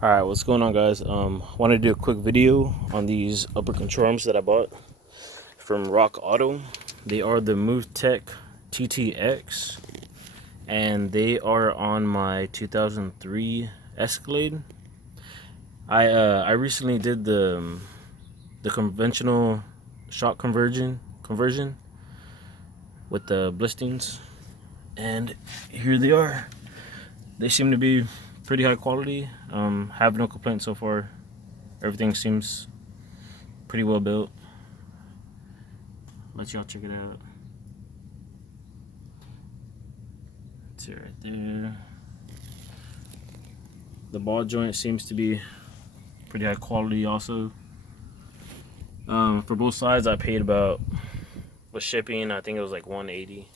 Alright, what's going on, guys? Want to do a quick video on these upper control arms that I bought from Rock Auto. They are the mevotech TTX, and they are on my 2003 Escalade. I recently did the conventional shock conversion with the blistings, and here they are. They seem to be pretty high quality. Have no complaints so far. Everything seems pretty well built. Let y'all check it out. It's it right there. The ball joint seems to be pretty high quality also. For both sides I paid about, with shipping, I think it was like $180.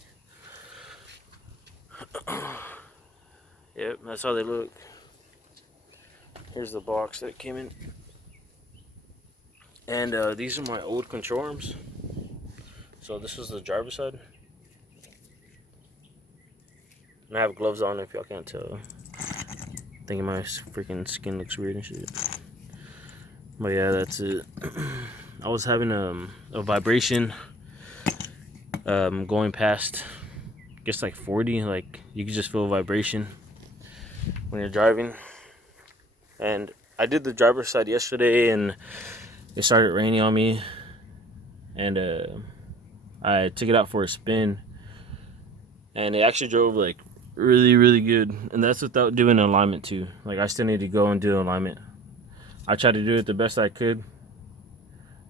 Yep, that's how they look. Here's the box that it came in. And these are my old control arms. So this is the driver's side. And I have gloves on if y'all can't tell. Thinking my freaking skin looks weird and shit. But yeah, that's it. I was having a vibration going past, I guess like 40. Like you could just feel a vibration when you're driving. And I did the driver's side yesterday and it started raining on me, and I took it out for a spin, and it actually drove like really good. And that's without doing alignment too. Like I still need to go and do alignment. I tried to do it the best I could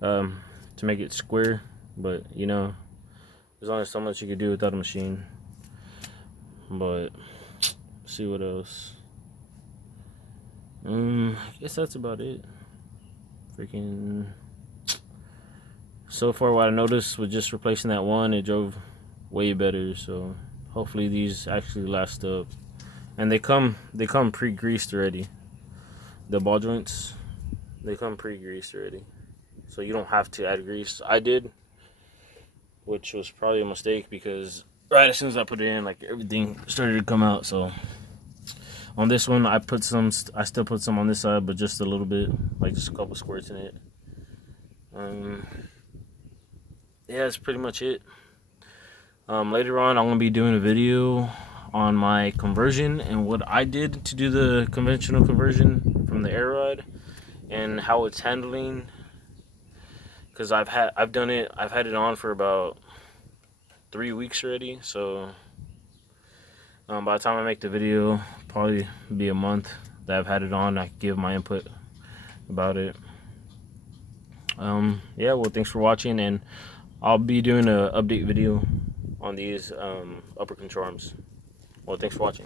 to make it square, but you know, there's only so much you could do without a machine. But let's see what else. I guess that's about it. Freaking, so far what I noticed with just replacing that one, it drove way better. So hopefully these actually last up. And they come pre-greased already. The ball joints, they come pre-greased already, so you don't have to add grease. I did, which was probably a mistake, because right as soon as I put it in, like everything started to come out. So on this one, I still put some on this side, but just a little bit, like just a couple squirts in it. Yeah, that's pretty much it. Later on, I'm gonna be doing a video on my conversion and what I did to do the conventional conversion from the air rod and how it's handling. Because I've had it on for about 3 weeks already. So by the time I make the video, probably be a month that I've had it on. I can give my input about it. Yeah, well, thanks for watching, and I'll be doing an update video on these upper control arms. Well, thanks for watching.